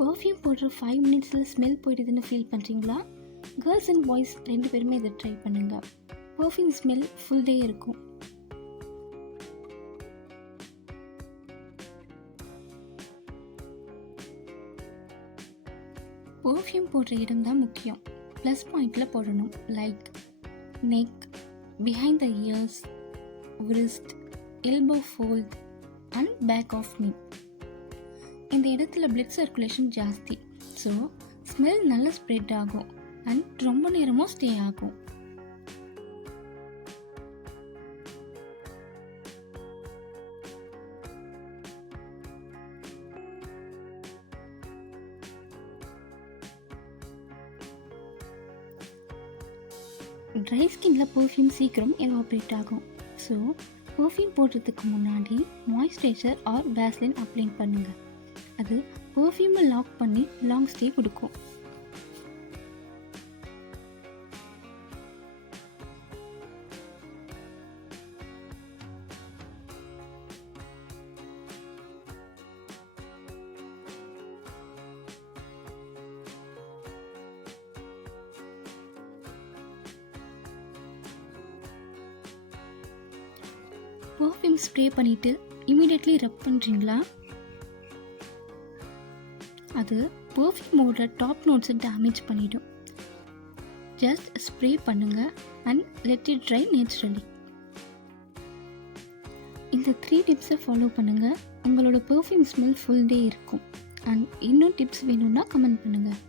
Perfume போடுற 5 மினிட்ஸில் smell போயிடுதுன்னு feel பண்ணுறீங்களா? கேர்ள்ஸ் அண்ட் பாய்ஸ் 2 பேருமே இதை ட்ரை பண்ணுங்கள். பர்ஃப்யூம் ஸ்மெல் ஃபுல் டே இருக்கும். பர்ஃப்யூம் போடுற இடம் தான் முக்கியம். ப்ளஸ் பாயிண்டில் போடணும். Like neck, behind the years, wrist, elbow fold and back of knee. இந்த இடத்துல பிளட் சர்க்குலேஷன் ஜாஸ்தி. ஸோ ஸ்மெல் நல்லா ஸ்ப்ரெட் ஆகும் அண்ட் ரொம்ப நேரமும் ஸ்டே ஆகும். ட்ரை ஸ்கின்ல பர்ஃப்யூம் சீக்கிரம் எவாப்ரேட் ஆகும். ஸோ பர்ஃப்யூம் போடுறதுக்கு முன்னாடி மாய்ஸ்சரைசர் ஆர் வேஸ்லின் அப்ளை பண்ணுங்கள். அது பர்ஃப்யூமை லாக் பண்ணி லாங் ஸ்டே கொடுக்கும். பர்ஃப்யூம் ஸ்ப்ரே பண்ணிவிட்டு இமீடியட்லி ரப் பண்ணுறீங்களா? அது பர்ஃப்யூமோட டாப் நோட்ஸை டேமேஜ் பண்ணிடும். ஜஸ்ட் ஸ்ப்ரே பண்ணுங்கள் and let it try naturally. இந்த 3 டிப்ஸை ஃபாலோ பண்ணுங்கள். உங்களோட பர்ஃப்யூம் ஸ்மெல் ஃபுல் டே இருக்கும். அண்ட் இன்னும் டிப்ஸ் வேணும்னா கமெண்ட் பண்ணுங்கள்.